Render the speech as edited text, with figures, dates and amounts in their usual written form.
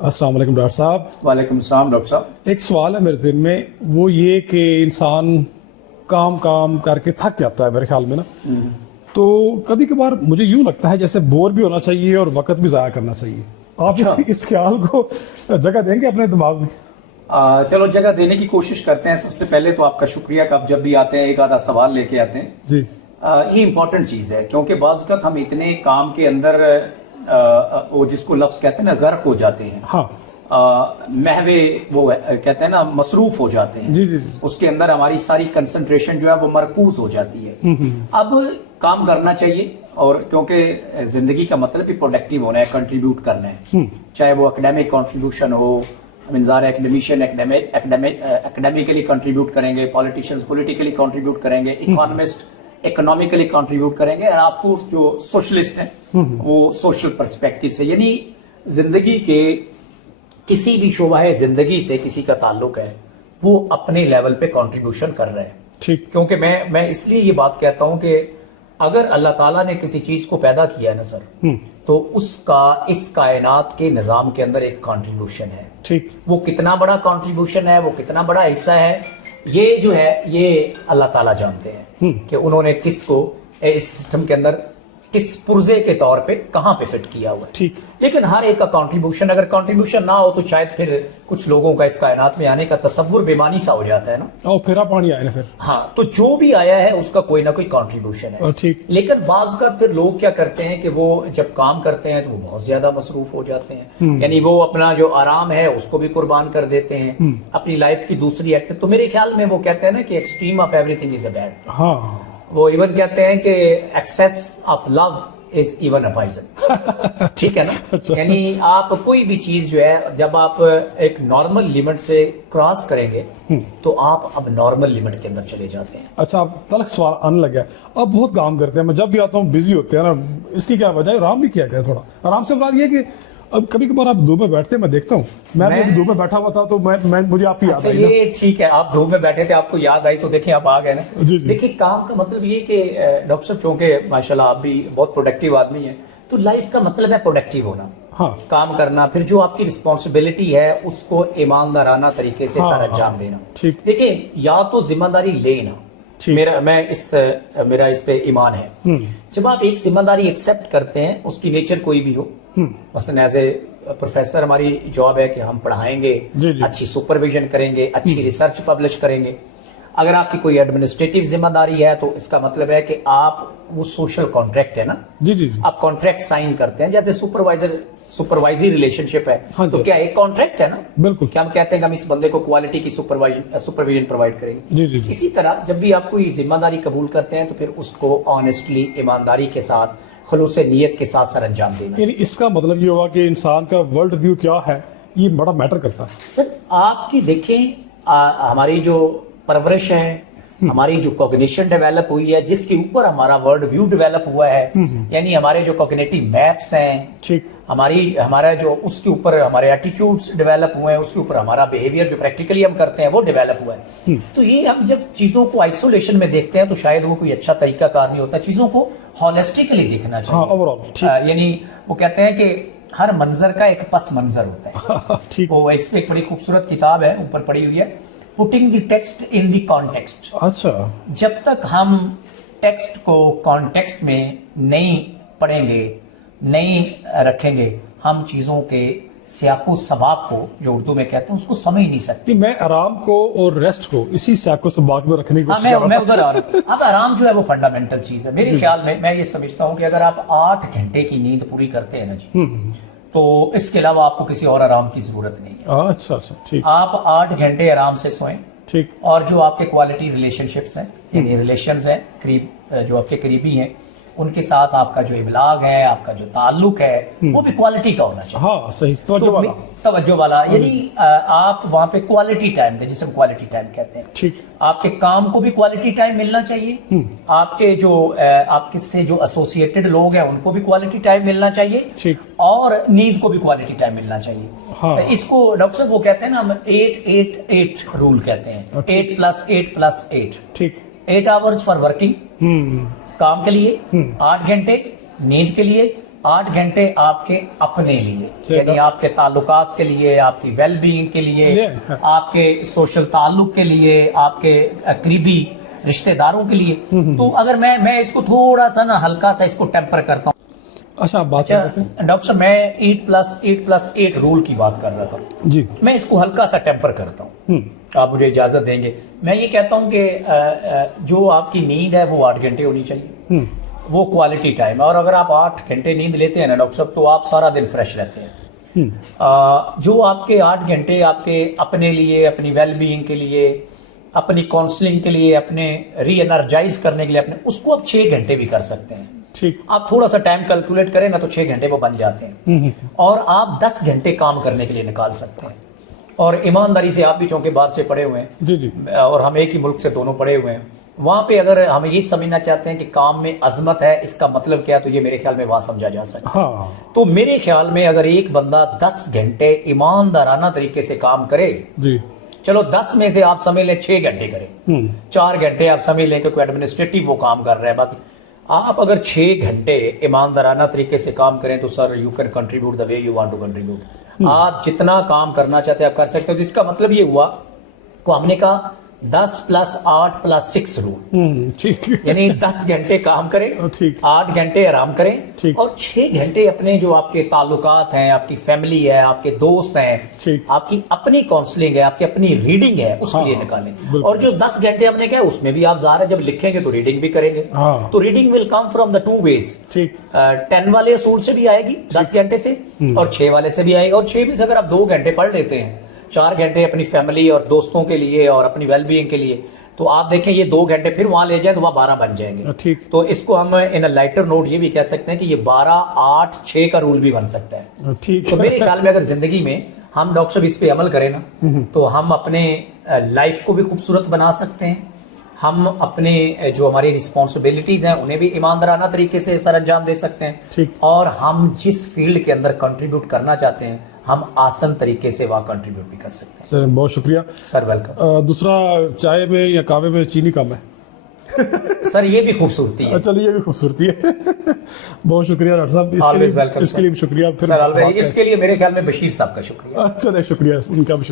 अस्सलाम वालेकुम डॉक्टर साहब। वालेकुम सलाम डॉक्टर साहब। एक सवाल है मेरे दिल में, वो ये कि इंसान काम काम करके थक जाता है मेरे ख्याल में ना। तो कभी कभार मुझे यूं लगता है जैसे बोर भी होना चाहिए और वक्त भी ज़ाया करना चाहिए। आप अच्छा। इस ख्याल को जगह देंगे अपने दिमाग में? चलो जगह देने की कोशिश करते हैं। सबसे पहले तो आपका शुक्रिया कि आप जब भी आते हैं एक आधा सवाल लेके आते हैं। जी। ये इंपॉर्टेंट चीज है क्योंकि बाज़ वक़्त हम इतने काम के अंदर वो जिसको लफ्ज कहते हैं ना गर्क हो जाते हैं। हाँ। महवे वो कहते हैं ना मसरूफ हो जाते हैं। जी जी जी। उसके अंदर हमारी सारी कंसंट्रेशन जो है वो मरकूज हो जाती है। अब काम करना चाहिए और क्योंकि जिंदगी का मतलब भी प्रोडक्टिव होना है, कंट्रीब्यूट करना है। चाहे वो एकेडमिक कंट्रीब्यूशन हो, एकेडमिशियन एकेडमिकली कंट्रीब्यूट करेंगे, पॉलिटिशियंस पॉलिटिकली कंट्रीब्यूट करेंगे, इकोनॉमिस्ट इकोनॉमिकली कंट्रीब्यूट करेंगे और ऑफकोर्स जो सोशलिस्ट हैं वो सोशल पर्सपेक्टिव से, यानी जिंदगी के किसी भी शोबा जिंदगी से किसी का ताल्लुक है वो अपने लेवल पे कंट्रीब्यूशन कर रहे हैं। ठीक। क्योंकि मैं इसलिए ये बात कहता हूं कि अगर अल्लाह ताला ने किसी चीज को पैदा किया है ना सर, तो उसका इस कायनात के निजाम के अंदर एक कंट्रीब्यूशन है। ठीक। वो कितना बड़ा कंट्रीब्यूशन है, वो कितना बड़ा हिस्सा है, ये जो है ये अल्लाह ताला जानते हैं कि उन्होंने किसको इस सिस्टम के अंदर किस पुर्जे के तौर पे कहां पे फिट किया हुआ है। ठीक। लेकिन हर एक का कंट्रीब्यूशन, अगर कंट्रीब्यूशन ना हो तो शायद फिर कुछ लोगों का इस कायनात में आने का तसव्वुर बेमानी सा हो जाता है ना। और फिर पानी आए ना फिर। हाँ, तो जो भी आया है उसका कोई ना कोई कंट्रीब्यूशन है। ठीक। लेकिन बाज का फिर लोग क्या करते हैं कि वो जब काम करते हैं तो वो बहुत ज्यादा मसरूफ हो जाते हैं, यानी वो अपना जो आराम है उसको भी कुर्बान कर देते हैं, अपनी लाइफ की दूसरी एक्ट। तो मेरे ख्याल में वो कहते हैं ना कि extreme of everything is a bad. हाँ। वो इवन कहते हैं कि excess of love is even a poison. ठीक है ना। यानी आप कोई भी चीज जो है जब आप एक नॉर्मल लिमिट से क्रॉस करेंगे तो आप अब नॉर्मल लिमिट के अंदर चले जाते हैं। अच्छा, अब तलक सवाल आने लगा है। अब बहुत काम करते हैं, मैं जब भी आता हूँ बिजी होते हैं ना, इसकी क्या वजह है? आराम भी किया गया थोड़ा। आराम से बात ये कि अब कभी कभार आप धूप में बैठते हैं, मैं देखता हूँ, मैं धूप में बैठा हुआ था तो मैं मुझे आपकी याद आई ना। ये ठीक है, आप धूप में बैठे थे, आपको याद आई तो देखिए आप आ गए ना। जी जी। देखिए काम का मतलब ये कि डॉक्टर साहब चूंकि माशाल्लाह आप भी बहुत प्रोडक्टिव आदमी हैं, तो लाइफ का मतलब है प्रोडक्टिव होना। हाँ। काम करना, फिर जो आपकी रिस्पॉन्सिबिलिटी है उसको ईमानदाराना तरीके से हाँ, सारा हाँ, अंजाम देना। ठीक। देखिए या तो जिम्मेदारी लेना, मेरा इस पे ईमान है। जब आप एक जिम्मेदारी एक्सेप्ट करते हैं, उसकी नेचर कोई भी हो, मसलन एज ए प्रोफेसर हमारी जॉब है कि हम पढ़ाएंगे, अच्छी सुपरविजन करेंगे, अच्छी रिसर्च पब्लिश करेंगे। अगर आपकी कोई एडमिनिस्ट्रेटिव जिम्मेदारी है तो इसका मतलब है कि आप वो सोशल कॉन्ट्रैक्ट है ना। जी जी। आप कॉन्ट्रैक्ट साइन करते हैं, जैसे सुपरवाइजरी रिलेशनशिप है। हाँ, तो क्या एक कॉन्ट्रैक्ट है ना। बिल्कुल। क्या हम कहते हैं कि हम इस बंदे को क्वालिटी की सुपरविजन प्रोवाइड करेंगे। जी जी जी। इसी तरह जब भी आप कोई जिम्मेदारी कबूल करते हैं तो फिर उसको ऑनेस्टली, ईमानदारी के साथ, खुलूस नीयत के साथ सर अंजाम देना। यानी इसका मतलब ये हुआ कि इंसान का वर्ल्ड व्यू क्या है, ये बड़ा मैटर करता है। सर आपकी देखें, हमारी जो परवरिश है, हमारी जो कॉग्निशन डेवलप हुई है, जिसके ऊपर हमारा वर्ल्ड व्यू डेवलप हुआ है, यानी हमारे जो कॉग्निटिव मैप्स हैं, ठीक, हमारा जो उसके ऊपर हमारे एटीट्यूड्स डेवलप हुए हैं, उसके ऊपर हमारा बिहेवियर जो प्रैक्टिकली हम करते हैं वो डेवलप हुआ है। तो ये हम जब चीजों को आइसोलेशन में देखते हैं तो शायद वो कोई अच्छा तरीका कार नहीं होता। चीजों को हॉलिस्टिकली देखना चाहिए। हाँ, ओवरऑल। यानी वो कहते हैं कि हर मंजर का एक पस मंजर होता है। ठीक। वो इस पे एक बड़ी खूबसूरत किताब है, ऊपर पड़ी हुई है, putting the text in the context. अच्छा। जब तक हम टेक्स्ट को कॉन्टेक्स्ट में नहीं पढ़ेंगे, नहीं रखेंगे, हम चीजों के सियाको सबाक को, जो उर्दू में कहते हैं, उसको समझ नहीं सकते। मैं आराम को और रेस्ट को इसी सियाको सबाक में रखने की कोशिश कर रहा हूं। मैं उधर आ रहा हूं। अब आराम जो है वो फंडामेंटल चीज है मेरे ख्याल में। मैं ये समझता हूं कि अगर आप 8 घंटे की नींद पूरी करते हैं ना जी, तो इसके अलावा आपको किसी और आराम की जरूरत नहीं है। अच्छा अच्छा, ठीक। आप 8 घंटे आराम से सोएं। ठीक। और जो आपके क्वालिटी रिलेशनशिप्स हैं, यानी रिलेशंस हैं, जो आपके करीबी हैं, उनके साथ आपका जो इबलाग है, आपका जो ताल्लुक है, वो भी क्वालिटी का होना चाहिए। हाँ सही, तवज्जो वाला। यानी आप वहां पे क्वालिटी टाइम दें, जिसे हम क्वालिटी टाइम कहते हैं। ठीक। आपके काम को भी क्वालिटी टाइम मिलना चाहिए, आपके जो आपके से जो एसोसिएटेड लोग हैं उनको भी क्वालिटी टाइम मिलना चाहिए। ठीक। और नींद को भी क्वालिटी टाइम मिलना चाहिए। हाँ। इसको डॉक्टर साहब वो कहते हैं ना, हम 8-8-8 रूल कहते हैं। 8+8+8। ठीक। 8 आवर्स फॉर वर्किंग, काम के लिए, 8 घंटे नींद के लिए, 8 घंटे आपके अपने लिए, सही यानी बात। आपके ताल्लुकात के लिए, आपकी वेलबींग के लिए, आपके सोशल ताल्लुक के लिए, आपके करीबी रिश्तेदारों के लिए। तो अगर मैं इसको थोड़ा सा ना हल्का सा इसको टेम्पर करता हूँ। अच्छा, आप बात कर रहे थे। डॉक्टर साहब, मैं 8+8+8 रूल की बात कर रहा था। जी। मैं इसको हल्का सा टेम्पर करता हूँ, आप मुझे इजाजत देंगे। मैं ये कहता हूँ कि जो आपकी नींद है वो 8 घंटे होनी चाहिए, वो क्वालिटी टाइम है। और अगर आप 8 घंटे नींद लेते हैं ना डॉक्टर साहब, तो आप सारा दिन फ्रेश रहते हैं। जो आपके 8 घंटे आपके अपने लिए, अपनी वेलबींग के लिए, अपनी काउंसलिंग के लिए, अपने री एनर्जाइज करने के लिए, अपने उसको आप 6 घंटे भी कर सकते हैं। ठीक। आप थोड़ा सा टाइम कैलकुलेट करें ना तो 6 घंटे वो बन जाते हैं। और आप 10 घंटे काम करने के लिए निकाल सकते हैं। और ईमानदारी से, आप भी चौंके बाहर से पढ़े हुए हैं जी जी। और हम एक ही मुल्क से दोनों पढ़े हुए हैं। वहां पे अगर हम ये समझना चाहते हैं कि काम में अजमत है, इसका मतलब क्या है, तो ये मेरे ख्याल में वहां समझा जा सकता है। हाँ तो मेरे ख्याल में अगर एक बंदा 10 घंटे ईमानदाराना तरीके से काम करे, जी। चलो 10 में से आप समझ लें 6 घंटे करें, 4 घंटे आप समझ लें कि कोई एडमिनिस्ट्रेटिव वो काम कर रहे हैं, बाकी आप अगर 6 घंटे ईमानदाराना तरीके से काम करें तो sir you can contribute the way you want to contribute. आप जितना काम करना चाहते हैं आप कर सकते हो। तो इसका मतलब ये हुआ को हमने कहा 10+8+6 रूल, ठीक। यानी 10 घंटे काम करें, ठीक। 8 घंटे आराम करें, ठीक। और 6 घंटे अपने जो आपके ताल्लुकात हैं, आपकी फैमिली है, आपके दोस्त हैं, ठीक। आपकी अपनी काउंसलिंग है, आपकी अपनी रीडिंग है, उसके हाँ, लिए निकालें। बिल्कुल। और जो 10 घंटे हमने कहा उसमें भी आप ज़ाहिर है जब लिखेंगे तो रीडिंग भी करेंगे। हाँ। तो reading will come from the 2 ways. ठीक। 10 वाले असूल से भी आएगी 10 घंटे से, और 6 वाले से भी आएगी। और 6 में से अगर आप 2 घंटे पढ़ लेते हैं, 4 घंटे अपनी फैमिली और दोस्तों के लिए और अपनी वेलबींग के लिए, तो आप देखें ये 2 घंटे फिर वहां ले जाए तो वहां 12 बन जाएंगे। ठीक। तो इसको हम इन लाइटर नोट ये भी कह सकते हैं कि ये 12-8-6 का रूल भी बन सकता है। ठीक। तो मेरे ख्याल में अगर जिंदगी में हम डॉक्टर साहब इस पे अमल करें ना, तो हम अपने लाइफ को भी खूबसूरत बना सकते हैं। हम अपने जो हमारी रिस्पॉन्सिबिलिटीज हैं उन्हें भी ईमानदाराना तरीके से सर अंजाम दे सकते हैं। ठीक। और हम जिस फील्ड के अंदर कंट्रीब्यूट करना चाहते हैं हम आसान तरीके से वहां कंट्रीब्यूट भी कर सकते हैं। सर बहुत शुक्रिया सर वेलकम। दूसरा, चाय में या कावे में चीनी कम है? सर ये भी खूबसूरती है। चलिए, ये भी खूबसूरती है। बहुत शुक्रिया डॉक्टर साहब, Always welcome, इसके लिए भी शुक्रिया। फिर सर इसके लिए मेरे ख्याल में बशीर साहब का शुक्रिया। चलिए, शुक्रिया, उनका भी शुक्रिया।